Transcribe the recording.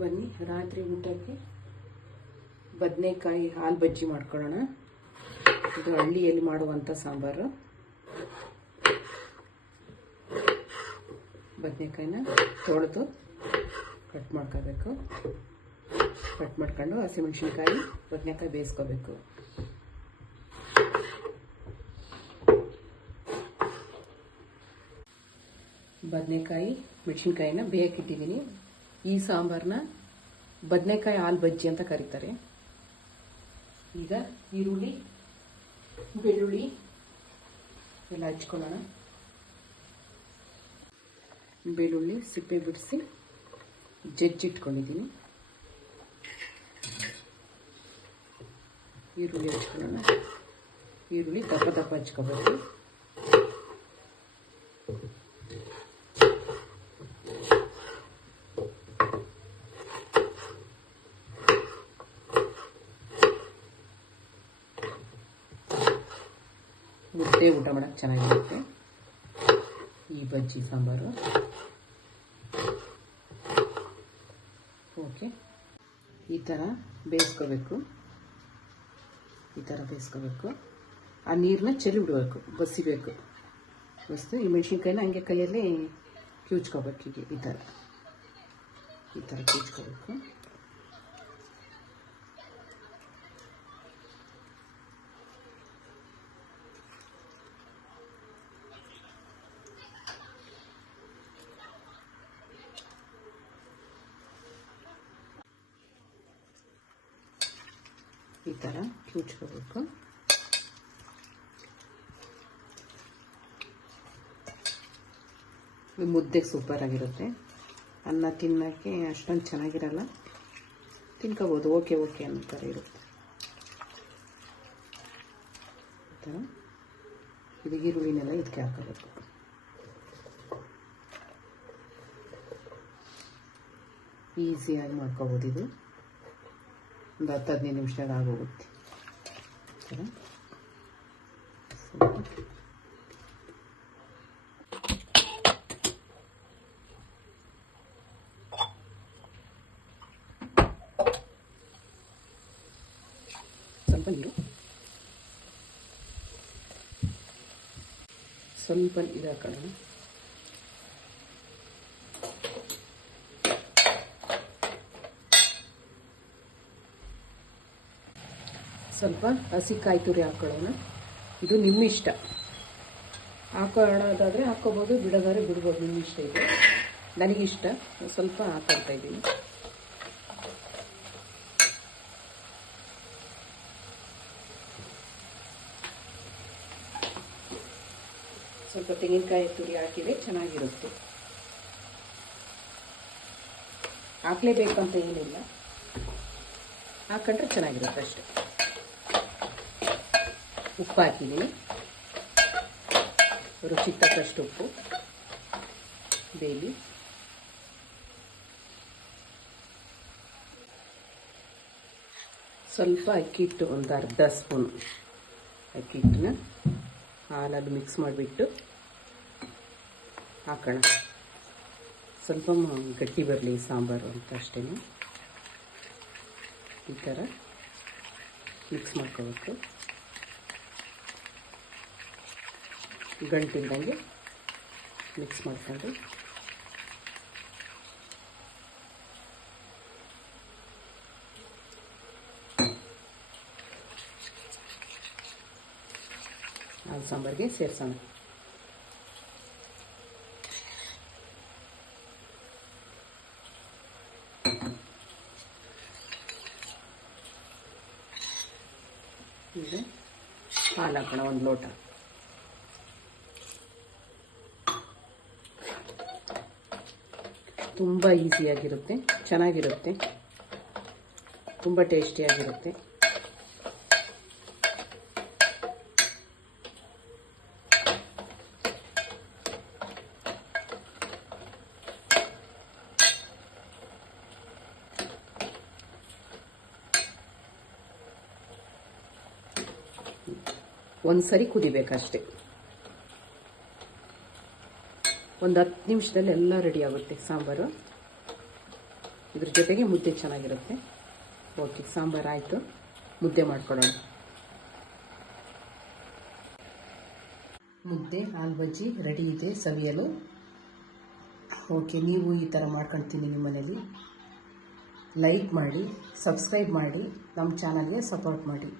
ಬನ್ನಿ ರಾತ್ರಿ ಊಟಕ್ಕೆ ಬದನೆಕಾಯಿ ಹಾಲು ಬಜ್ಜಿ ಮಾಡ್ಕೊಳ್ಳೋಣ. ಇದು ಹಳ್ಳಿಯಲ್ಲಿ ಮಾಡುವಂಥ ಸಾಂಬಾರು. ಬದನೆಕಾಯಿನ ತೊಳೆದು ಕಟ್ ಮಾಡ್ಕೋಬೇಕು. ಕಟ್ ಮಾಡ್ಕೊಂಡು ಹಸಿಮೆಣಸಿನ್ಕಾಯಿ ಬದನೆಕಾಯಿ ಬೇಯಿಸ್ಕೋಬೇಕು. ಬದನೆಕಾಯಿ ಮೆಣಸಿನ್ಕಾಯಿನ ಬೇಯಕ್ಕಿಟ್ಟಿದ್ದೀನಿ. ಈ ಸಾಂಬಾರನ್ನ ಬದನೆಕಾಯಿ ಹಾಲು ಬಜ್ಜಿ ಅಂತ ಕರೀತಾರೆ. ಈಗ ಈರುಳ್ಳಿ ಬೆಳ್ಳುಳ್ಳಿ ಎಲ್ಲ ಹಚ್ಕೊಳ್ಳೋಣ. ಬೆಳ್ಳುಳ್ಳಿ ಸಿಪ್ಪೆ ಬಿಡಿಸಿ ಜಜ್ಜಿಟ್ಕೊಂಡಿದ್ದೀನಿ. ಈರುಳ್ಳಿ ಹಚ್ಕೊಳ್ಳೋಣ. ಈರುಳ್ಳಿ ದಪ್ಪ ದಪ್ಪ ಹಚ್ಕೋಬೇಕು. ಮುದ್ದೆ ಊಟ ಮಾಡೋಕ್ಕೆ ಚೆನ್ನಾಗಿರುತ್ತೆ ಈ ಬಜ್ಜಿ ಸಾಂಬಾರು. ಓಕೆ, ಈ ಥರ ಬೇಯಿಸ್ಕೋಬೇಕು. ಆ ನೀರನ್ನ ಚೆಲ್ಲಿ ಬಿಡಬೇಕು, ಬಸಿಬೇಕು. ಬಸ್ದು ಈ ಮೆಣಸಿನ್ಕಾಯಿನ ಹಂಗೆ ಕೈಯಲ್ಲಿ ಕಿವುಚ್ಕೋಬೇಕು. ಹೀಗೆ ಈ ಥರ ಕಿವುಚ್ಕೋಬೇಕು. ಈ ಥರ ಕಿವುಚ್ಕೋಬೇಕು. ಮುದ್ದೆಗೆ ಸೂಪರ್ ಆಗಿರುತ್ತೆ. ಅನ್ನ ತಿನ್ನೋಕ್ಕೆ ಅಷ್ಟೊಂದು ಚೆನ್ನಾಗಿರಲ್ಲ, ತಿನ್ಕೋಬೋದು. ಓಕೆ ಅನ್ನೋ ಥರ ಇರುತ್ತೆ. ಈ ಥರ ಇದು ಈರುಳ್ಳಿನೆಲ್ಲ ಇದಕ್ಕೆ ಹಾಕೋಬೇಕು. ಈಸಿಯಾಗಿ ಮಾಡ್ಕೋಬೋದು. ಇದು ಒಂದು 10-15 ನಿಮಿಷದಾಗ ಆಗೋಗುತ್ತೆ. ಸ್ವಲ್ಪ ನೀರು, ಸ್ವಲ್ಪ ಇದು ಹಾಕೋಣ. ಸ್ವಲ್ಪ ಹಸಿ ಕಾಯಿ ತುರಿ ಹಾಕೊಳ್ಳೋಣ. ಇದು ನಿಮ್ಮ ಇಷ್ಟ. ಹಾಕೊಳ್ಳೋದಾದರೆ ಹಾಕ್ಕೋಬೋದು, ಬಿಡೋದಾದ್ರೆ ಬಿಡ್ಬೋದು, ನಿಮ್ಮ ಇಷ್ಟ. ಇದೆ ನನಗಿಷ್ಟ, ಸ್ವಲ್ಪ ಹಾಕೊಳ್ತಾ ಇದ್ದೀನಿ. ಸ್ವಲ್ಪ ತೆಂಗಿನಕಾಯಿ ತುರಿ ಹಾಕಿದರೆ ಚೆನ್ನಾಗಿರುತ್ತೆ. ಹಾಕಲೇಬೇಕಂತ ಏನಿಲ್ಲ, ಹಾಕೊಂಡ್ರೆ ಚೆನ್ನಾಗಿರುತ್ತೆ ಅಷ್ಟೆ. ಉಪ್ಪು ಹಾಕಿದ್ದೀನಿ, ರುಚಿಗೆ ತಕ್ಕಷ್ಟು ಉಪ್ಪು. ಬೇಲಿ ಸ್ವಲ್ಪ ಅಕ್ಕಿ ಹಿಟ್ಟು, ಒಂದು ಅರ್ಧ ಸ್ಪೂನ್ ಅಕ್ಕಿ ಹಿಟ್ಟನ್ನ ಹಾಲಲ್ಲಿ ಮಿಕ್ಸ್ ಮಾಡಿಬಿಟ್ಟು ಹಾಕೋಣ. ಸ್ವಲ್ಪ ಗಟ್ಟಿ ಬರಲಿ ಸಾಂಬಾರು ಅಂತ ಅಷ್ಟೇ. ಈ ಥರ ಮಿಕ್ಸ್ ಮಾಡ್ಕೋಬೇಕು. ಗಂಟಿಲ್ದಂಗೆ ಮಿಕ್ಸ್ ಮಾಡ್ಕೊಂಡು ಆ ಸಾಂಬಾರಿಗೆ ಸೇರಿಸೋಣ. ಈಗ ಹಾಲು ಹಾಕೋಣ, ಒಂದು ಲೋಟ. ತುಂಬ ಈಸಿಯಾಗಿರುತ್ತೆ, ಚೆನ್ನಾಗಿರುತ್ತೆ, ತುಂಬ ಟೇಸ್ಟಿಯಾಗಿರುತ್ತೆ. ಒಂದು ಸರಿ ಕುದಿಬೇಕಷ್ಟೆ. ಒಂದು 10 ನಿಮಿಷದಲ್ಲಿ ಎಲ್ಲ ರೆಡಿ ಆಗುತ್ತೆ ಸಾಂಬಾರು. ಇದ್ರ ಜೊತೆಗೆ ಮುದ್ದೆ ಚೆನ್ನಾಗಿರುತ್ತೆ. ಓಕೆ, ಸಾಂಬಾರು ಆಯಿತು, ಮುದ್ದೆ ಮಾಡ್ಕೊಳ್ಳೋಣ. ಮುದ್ದೆ ಹಾಲು ಬಜ್ಜಿ ರೆಡಿ ಇದೆ ಸವಿಯಲು. ಓಕೆ, ನೀವು ಈ ಥರ ಮಾಡ್ಕೊಳ್ತೀನಿ ನಿಮ್ಮ ಮನೇಲಿ. ಲೈಕ್ ಮಾಡಿ, ಸಬ್ಸ್ಕ್ರೈಬ್ ಮಾಡಿ, ನಮ್ಮ ಚಾನಲ್ಗೆ ಸಪೋರ್ಟ್ ಮಾಡಿ.